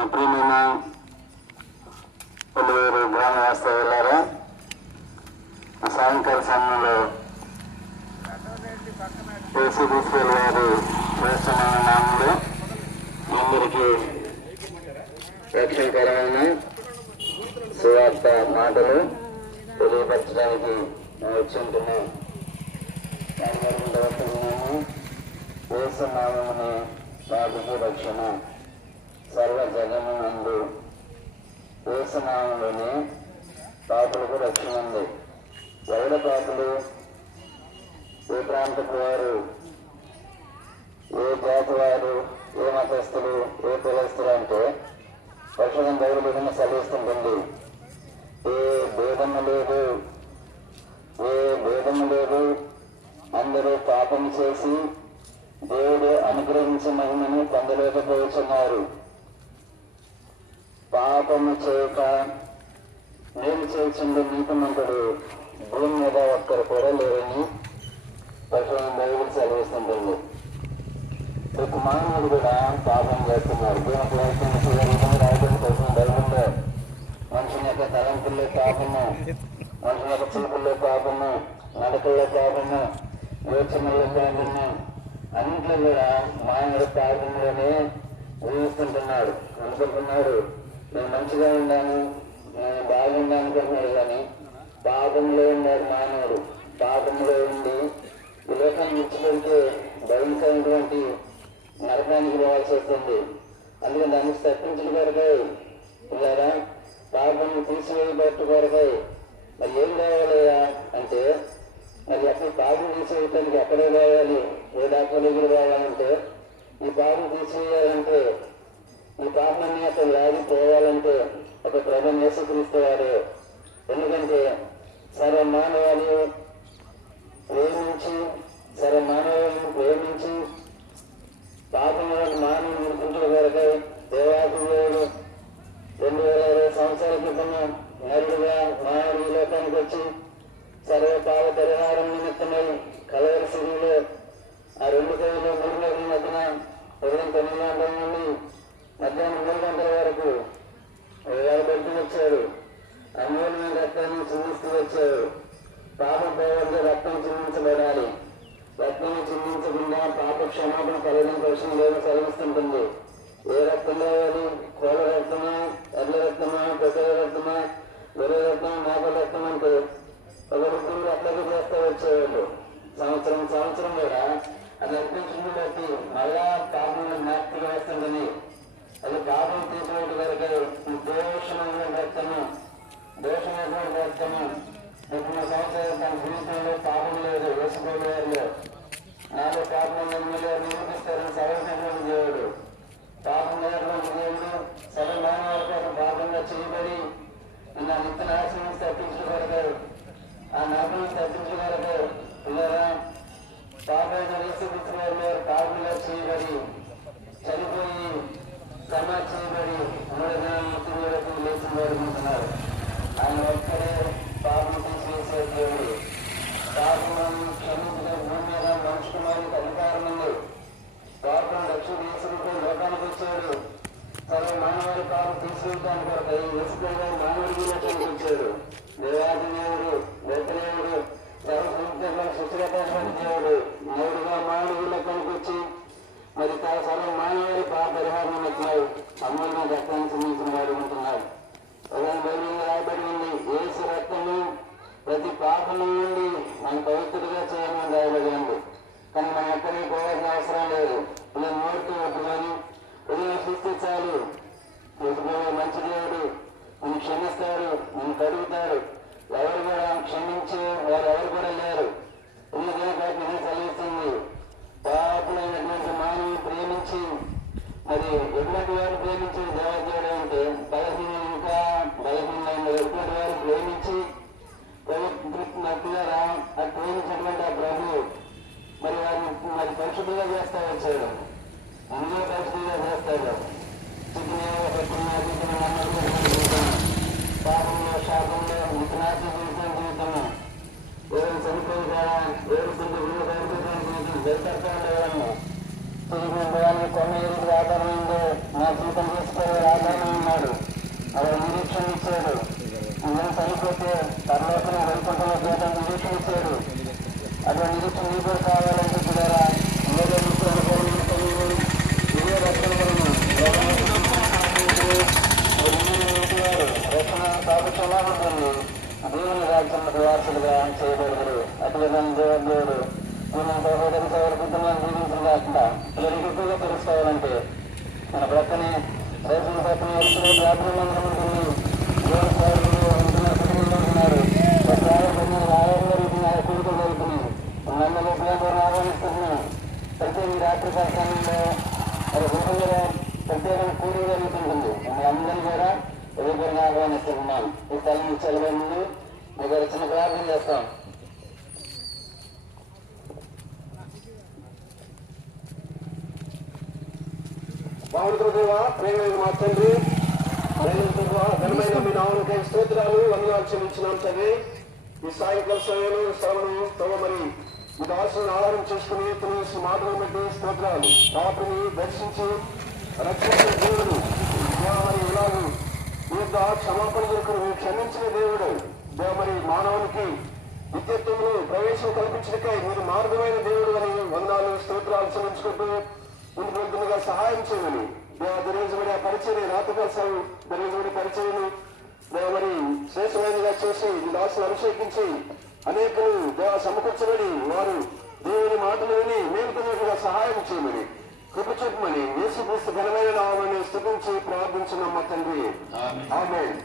మా ప్రియమైన పలువురు గ్రామ వాస్తవ్యులారా, సాయంకాల సమయంలో ఏసీబీసీఎల్ వారి శ్రేష్టమైన నామంలో అందరికీ రక్షణకరమైన సువార్త మాటలు తెలియపరచడానికి వచ్చుంటున్నాం. యేసు నామమునే పాపుకు రక్షణ, సర్వ జగమునందు యేసు నామములోనే పాపులకు రక్షణ ఉంది. ఎవడ పాపులు? ఏ ప్రాంతపు వారు, ఏ జాతి వారు, ఏ మతస్థులు, ఏ కులస్తులు అంటే పక్షులను బయలుదేరిన సెలవిస్తుంటుంది. ఏ భేదము లేదు, ఏ భేదము లేదు. అందరూ పాపం చేసి దేవుడు అనుగ్రహించిన మహిమను పొందలేకపోతున్నారు. పాపము చేయక నేను చేసిండు నీతిమంతుడు భూమి మీద ఒక్కరు కూడా లేరని పక్షులను బైబిల్ సెలవిస్తుంటుంది. ప్రతి మానవుడు కూడా పాపం చేస్తున్నారు. దేవునికి రాయబడిన పక్షులను బైబిల్లో మనుషుని యొక్క తలంపుల్లో పాపము, మనుషుని యొక్క చూపుల్లో పాపము, నడకల్లో పాపము, యోచనల్లో పాపము, అన్నింటిలో కూడా మానవుడు పాపంలోనే ఊహిస్తుంటున్నాడు. అనుకుంటున్నాడు నేను మంచిగా ఉన్నాను, నేను బాగుండా అనుకుంటున్నాడు. కానీ పాపంలో ఉన్నాడు మానవుడు. పాపంలో ఉండి ఈ లోకాన్ని విడిచిపెడితే భయంకరమైనటువంటి నరకానికి పోవాల్సి వస్తుంది. అందుకని దాన్ని తప్పించడం కొరకై ఇలారా పాపం తీసివేయబట్టు కొరకై మరి ఏం కావాలయ్యా అంటే, మరి ఎక్కడ పాపం తీసివేయటానికి ఎక్కడే కావాలి, ఏ డాక్టర్ దగ్గర కావాలంటే, ఈ పాపం తీసివేయాలంటే, ఈ పాపాన్ని అక్కడ వ్యాధి పోవాలంటే ఒక ప్రభువు యేసుక్రీస్తు వారు. ఎందుకంటే సర్వ మానవాళి ప్రేమించి పాపంలో మానవుని గుర్తించే కొరకై దేవాదేవుడు 2020 సంవత్సరాల క్రితం నరుడుగా మానవుడు ఈ లోకానికి వచ్చి సర్వ పాప పరిహారం నిమిత్తమై కలవరి సిరిలో ఆ 2 కవులు 3 గంటల మధ్యన ఉదయం 9 గంటల నుండి మధ్యాహ్నం 3 గంటల వరకు వేలబెడుతూ వచ్చాడు. అమూల్యమైన రక్తాన్ని చిందిస్తూ వచ్చాడు. పాపం పోవాలంటే రక్తం చిందించబడాలి. రక్తం చిందించకుండా పాప క్షమాపణ కలగడం కోసం లేదు సెలవిస్తుంటుంది. ఏ రక్తం కావాలి? కోళ్ళ రక్తమా, ఎడ్ల రక్తమా, పెట్టెల రక్తమా, గొర్రెల రక్తమా, మేకల రక్తం అంటే ఒక వృత్తులు అట్లకి చేస్తూ వచ్చేవాళ్ళు. సంవత్సరం కూడా అది అర్పించుకుని బట్టి మళ్ళా పాపంలో జ్ఞాప్తిగా వేస్తుందని అది పాపం తీసినట్టు కనుక దోషమైన రక్తము 30 సంవత్సరాలు తన జీవితంలో పాపం లేదు. వేసుకోలేరు. నాలో పాపం నిరూపిస్తారని సవరించినటువంటి దేవుడు, పాపం లేనటువంటి దేవుడు సర్వ మానవాల కోసం పాపంగా చేయబడి నా నిత్య నాశనం తప్పించగలగారు. ఆ నాశనం తప్పించగలగారు. ఇలా పాపైన యేసుక్రీస్తు వారు పాపంగా చేయబడి చనిపోయి సమాధి చేయబడి 3 దినాలకు లేచి వేడుకుంటున్నారు. ఆయన ఒక్కడే పాపం తీసివేసే దేవుడు. పాపం క్షమించడం భూమి మీద మనుషుల వారికి అధికారం ఉంది. పాపం రక్షణ యేసుకు లోకానికి వచ్చాడు. సర్వ మానవారి పాపం తీసివేయడానికి కొరకై యేసుగా మానవుడికి వచ్చాడు. దేవాది దేవుడు, గోపదేవుడు, సర్వ శుశ్రూషటువంటి దేవుడు నేరుగా మానవుడి లోకానికి వచ్చి మరి సర్వ మానవారి పాప పరిహారం అవుతున్నాడు. అమూల్య రక్తాన్ని చిందించిన వాడు ఉంటున్నాడు. రాయబడి ఉంది, యేసు రక్తము ప్రతి పాపం నుండి మన పవిత్రుడిగా చేయమని రాయబడి ఉంది. కానీ మనం ఎక్కడికి పోవాల్సిన అవసరం లేదు. ఇలా మూర్తి పట్టుకొని ఉదయం చూస్తే చాలు. మంచి దేవుడు నేను క్షమిస్తాడు, నేను కడుగుతాడు. ఎవరు కూడా క్షమించే వారు ఎవరు కూడా లేరు. ఎందుకంటే సెలవిస్తుంది, పాపులైనటువంటి మానవుని ప్రేమించి మరి ఎటువంటి వారు ప్రేమించి దేవదేవుడు అంటే బలహీనమైన ఎటువంటి వారు ప్రేమించి నట్టుగా ప్రేమించినటువంటి ఆ ప్రభు మరి వారిని మరి పరిశుద్ధంగా చేస్తా వచ్చాడు. అందులో పరిశుద్ధంగా చేస్తాడు. పాపంలో శాపంలో నిత్యనాశ జీవితం ఎవరు చనిపోయి కూడా ఎవరు భయపడతా ఉండేవాళ్ళని కొన్న ఎదురు ఆధారమైందో నా జీవితం చేసుకోవాలి ఆధారం అటువంటి నిరీక్షణ నీకు కూడా కావాలంటే చూడారా ఇదే రక్షణ రక్షణ సాధించేలా ఉంటుంది. దేవుని రాజ్యానికి వారసులుగా చేయబడతారు. అటువంటి దేవుడు మన సహోదరి సహోదరులను జీవించడం కాకుండా పిల్లలకి ఎక్కువగా తెలుసుకోవాలంటే మన ప్రక్కనే రైతుల పక్కన వస్తున్న వ్యాపారం ఉంటుంది. దేవుని సహోదరులు ఉన్నారు, ఆరోగ్య కూడుకలు జరుగుతున్నాయి. నన్ను ఆహ్వానిస్తున్నాం. ప్రత్యేక రాత్రి సమయంలో మరి రూపంగా ప్రత్యేకంగా కూడి జరుగుతుంటుంది. మమ్మల్ని కూడా రూపంగా ఆహ్వానిస్తున్నాం. ఈ స్థలం చదివే ముందు మీకు చిన్న ప్రార్థన చేస్తాం. బాగుంటుందేవా ప్రేమ మా తండ్రి, ఘనమైన మీ నామమునకై స్తోత్రాలు వందనాలు చెల్లించినాం తండ్రి. ఈ సాయంకాల సమయంలో శ్రవణం తమ మరి మీ దాసులను ఆధారం చేసుకుని తెలియసి మాటలు బట్టి స్తోత్రాలు. రాత్రిని దర్శించి రక్షించిన దేవుడు మరి ఇలాగూ మీ యొక్క క్షమాపణ దొరుకును మీరు క్షమించిన దేవుడు మరి మానవునికి నిత్యత్వంలో ప్రవేశం కల్పించడానికై మీరు మార్గమైన దేవుడు అని వందనాలు స్తోత్రాలు చెల్లించుకుంటూ ముందుకు వెళ్తుండగా సహాయం చేయమని దరిజబడి ఆ పరిచయం రాతపరచాలు దరిజబడి పరిచయను మరి శ్రేష్టమైనగా చేసి మీ దాసులు అభిషేకించి అనేకులు దేవ సమకూర్చబడి వారు దేవుని మాటలు విని మేలుకున్నట్టుగా సహాయం చేయమని కృప చూపమని యేసుక్రీస్తు ఘనమైన నామమున స్తుతించి ప్రార్థించున్నాం మా తండ్రి. ఆమేన్.